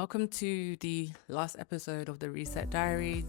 Welcome to the last episode of the Reset Diaries.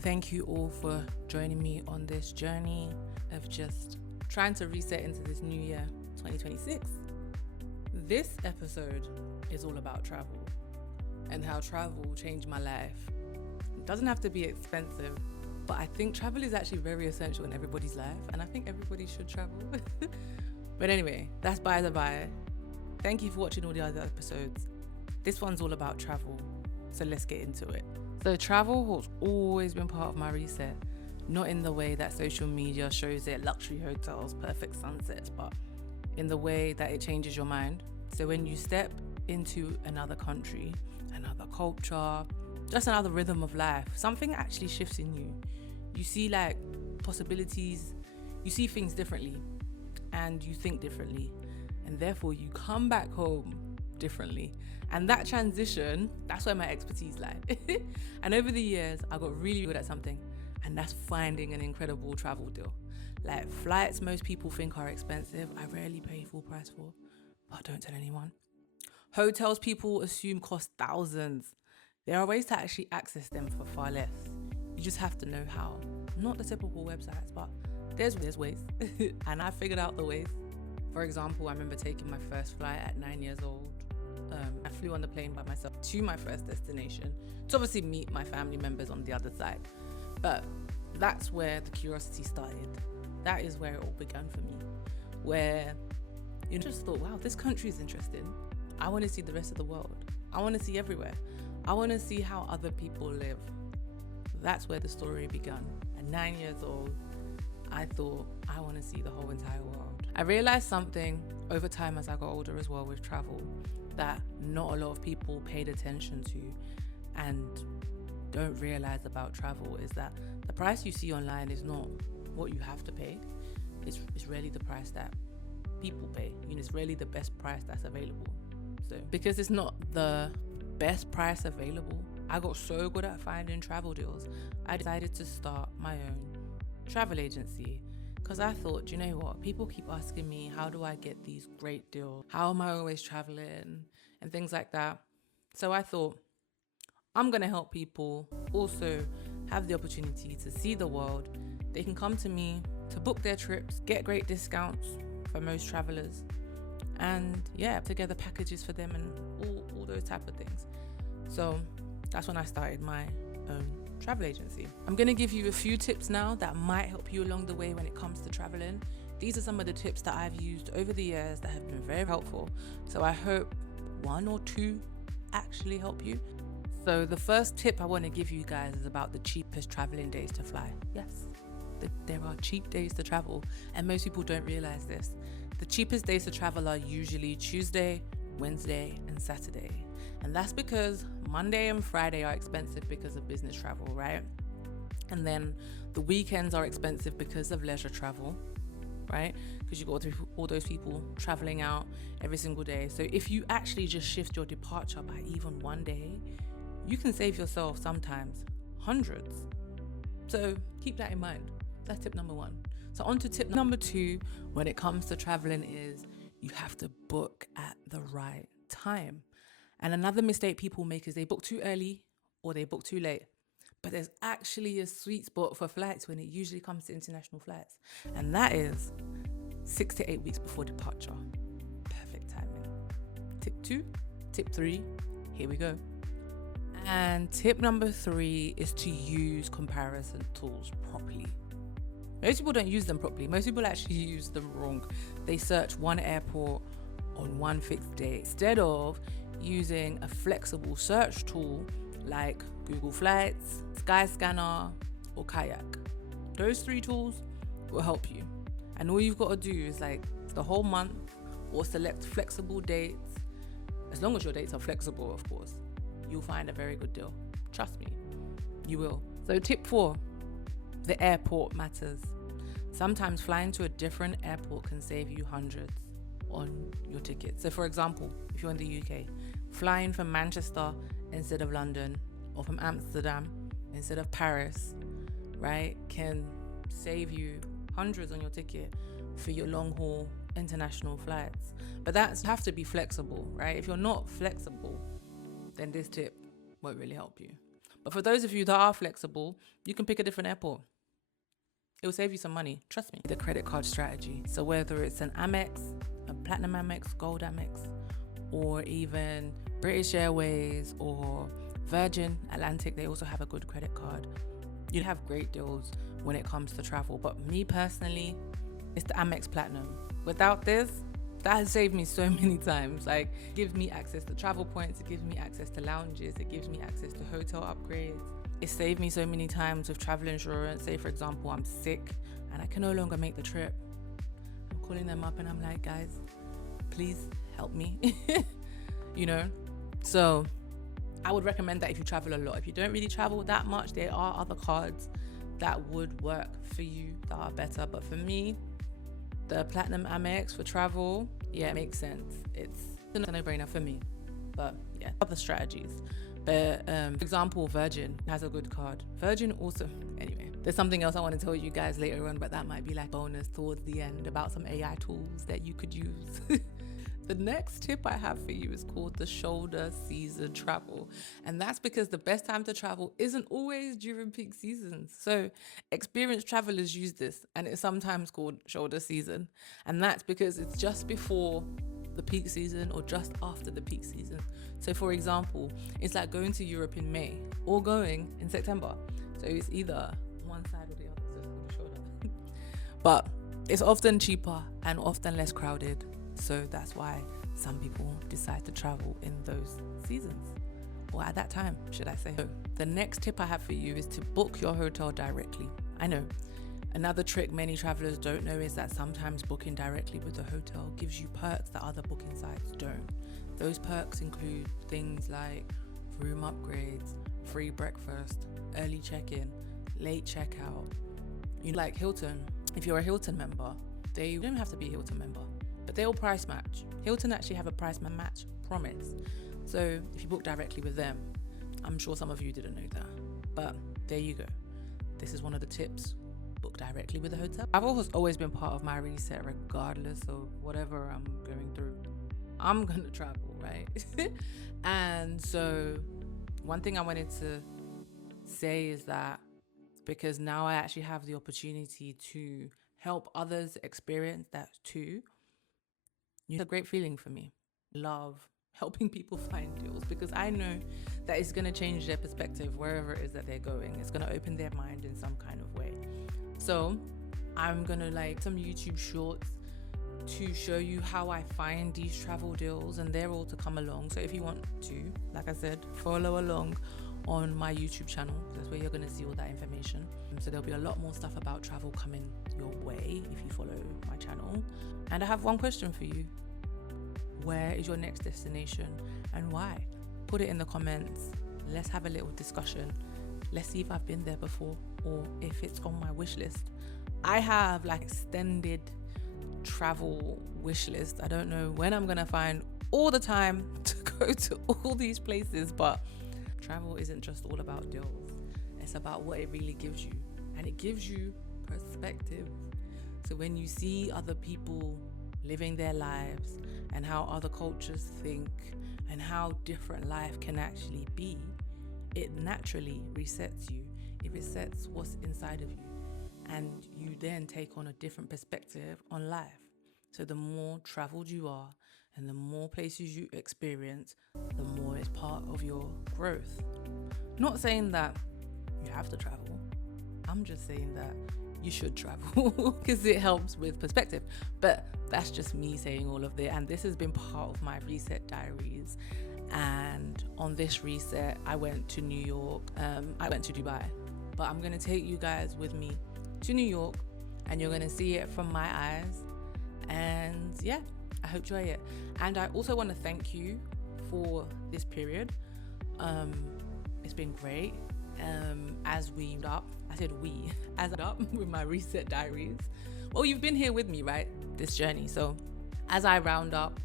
Thank you all for joining me on this journey of just trying to reset into this new year, 2026. This episode is all about travel and how travel changed my life. It doesn't have to be expensive, but I think travel is actually very essential in everybody's life, and I think everybody should travel. But anyway, that's by the by. Thank you for watching all the other episodes. This one's all about travel, so let's get into it. So travel has always been part of my reset, not in the way that social media shows it, luxury hotels, perfect sunsets, but in the way that it changes your mind. So when you step into another country, another culture, just another rhythm of life, something actually shifts in you. You see like possibilities, you see things differently, and you think differently, and therefore you come back home differently. And that transition, that's where my expertise lies. And over the years, I got really good at something, and that's finding an incredible travel deal. Like flights most people think are expensive, I rarely pay full price for, but don't tell anyone. Hotels people assume cost thousands. There are ways to actually access them for far less. You just have to know how. Not the typical websites, but there's ways. And I figured out the ways. For example, I remember taking my first flight at 9 years old. I flew on the plane by myself to my first destination to obviously meet my family members on the other side. But that's where the curiosity started. That is where it all began for me. Where you just thought, wow, this country is interesting. I want to see the rest of the world. I want to see everywhere. I want to see how other people live. That's where the story began. At 9 years old, I thought, I want to see the whole entire world. I realized something over time as I got older as well with travel that not a lot of people paid attention to and don't realize about travel is that the price you see online is not what you have to pay. It's really the price that people pay. It's really the best price that's available. So because it's not the best price available, I got so good at finding travel deals, I decided to start my own travel agency. Because I thought, you know what? People keep asking me, how do I get these great deals? How am I always traveling? And things like that. So I thought, I'm going to help people also have the opportunity to see the world. They can come to me to book their trips, get great discounts for most travelers, and together packages for them and all those type of things. So that's when I started my own travel agency. I'm going to give you a few tips now that might help you along the way when it comes to traveling. These are some of the tips that I've used over the years that have been very helpful. So I hope one or two actually help you. So the first tip I want to give you guys is about the cheapest traveling days to fly. Yes, there are cheap days to travel, and most people don't realize this. The cheapest days to travel are usually Tuesday, Wednesday, and Saturday. And that's because Monday and Friday are expensive because of business travel, right? And then the weekends are expensive because of leisure travel, right? Because you got all those people traveling out every single day. So if you actually just shift your departure by even one day, you can save yourself sometimes hundreds. So keep that in mind. That's tip number one. So on to tip number two when it comes to traveling is you have to book at the right time. And another mistake people make is they book too early or they book too late. But there's actually a sweet spot for flights when it usually comes to international flights. And that is 6 to 8 weeks before departure. Perfect timing. Tip two, tip three, here we go. And tip number three is to use comparison tools properly. Most people don't use them properly. Most people actually use them wrong. They search one airport on one fixed day instead of using a flexible search tool like Google Flights, Skyscanner, or Kayak. Those three tools will help you. And all you've got to do is like the whole month or select flexible dates. As long as your dates are flexible, of course, you'll find a very good deal. Trust me, you will. So tip four, the airport matters. Sometimes flying to a different airport can save you hundreds on your ticket. So for example, if you're in the UK, flying from Manchester instead of London or from Amsterdam instead of Paris, right, can save you hundreds on your ticket for your long haul international flights. But you have to be flexible, right? If you're not flexible, then this tip won't really help you. But for those of you that are flexible, you can pick a different airport. It will save you some money, trust me. The credit card strategy. So whether it's an Amex, a Platinum Amex, Gold Amex, or even British Airways or Virgin Atlantic, they also have a good credit card. You have great deals when it comes to travel. But me personally, it's the Amex Platinum. Without this, that has saved me so many times. Like, it gives me access to travel points, it gives me access to lounges, it gives me access to hotel upgrades. It saved me so many times with travel insurance. Say, for example, I'm sick and I can no longer make the trip. I'm calling them up and I'm like, guys, please help me. So I would recommend that if you travel a lot. If you don't really travel that much, there are other cards that would work for you that are better. But for me, the Platinum Amex for travel, yeah, it makes sense. It's a no-brainer for me. But yeah, other strategies. But for example, Virgin has a good card. Virgin also, anyway, there's something else I want to tell you guys later on, but that might be like bonus towards the end about some AI tools that you could use. The next tip I have for you is called the shoulder season travel. And that's because the best time to travel isn't always during peak seasons. So experienced travelers use this, and it's sometimes called shoulder season. And that's because it's just before the peak season or just after the peak season. So for example, it's like going to Europe in May or going in September. So it's either one side or the other, so it's called the shoulder. But it's often cheaper and often less crowded. So that's why some people decide to travel in those seasons, or at that time, should I say. So the next tip I have for you is to book your hotel directly. I know, another trick many travelers don't know is that sometimes booking directly with the hotel gives you perks that other booking sites don't. Those perks include things like room upgrades, free breakfast, early check-in, late checkout. Like Hilton, if you're a Hilton member, you don't have to be a Hilton member, but they'll price match. Hilton actually have a price match promise. So if you book directly with them, I'm sure some of you didn't know that, but there you go. This is one of the tips. Book directly with the hotel. Travel has always been part of my reset, regardless of whatever I'm going through. I'm going to travel, right? And so one thing I wanted to say is that because now I actually have the opportunity to help others experience that too, it's a great feeling for me. Love helping people find deals because I know that it's going to change their perspective wherever it is that they're going. It's going to open their mind in some kind of way. So I'm going to like some YouTube shorts to show you how I find these travel deals, and they're all to come along. So if you want to, like I said, follow along on my YouTube channel. That's where you're going to see all that information. So there'll be a lot more stuff about travel coming your way if you follow my channel. And I have one question for you. Where is your next destination and why? Put it in the comments. Let's have a little discussion. Let's see if I've been there before or if it's on my wish list. I have like extended travel wish list. I don't know when I'm gonna find all the time to go to all these places, but travel isn't just all about deals. It's about what it really gives you, and it gives you perspective. So when you see other people living their lives and how other cultures think and how different life can actually be, it naturally resets you. It resets what's inside of you, and you then take on a different perspective on life. So the more traveled you are and the more places you experience, the more it's part of your growth. Not saying that you have to travel. I'm just saying that you should travel because it helps with perspective. But that's just me saying all of that. And this has been part of my reset diaries. And on this reset, I went to New York. I went to Dubai. But I'm going to take you guys with me to New York, and you're going to see it from my eyes. And yeah, I hope you enjoy it. And I also want to thank you for this period. It's been great. As we up, I said we, as I up with my reset diaries. Well, you've been here with me, right? This journey. So as I round up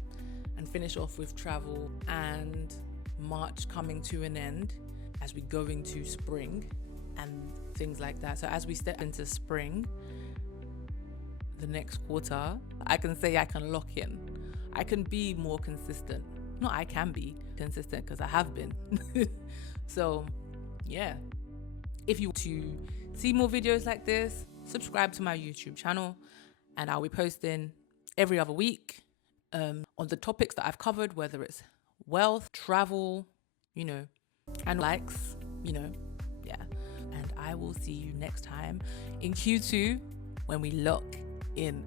and finish off with travel and March coming to an end, as we go into spring and things like that. So as we step into spring, the next quarter, I can say I can lock in. I can be more consistent. Not I can be, because consistent because I have been. So yeah, if you want to see more videos like this, subscribe to my YouTube channel, and I'll be posting every other week on the topics that I've covered, whether it's wealth, travel, and likes, yeah. And I will see you next time in Q2 when we lock in.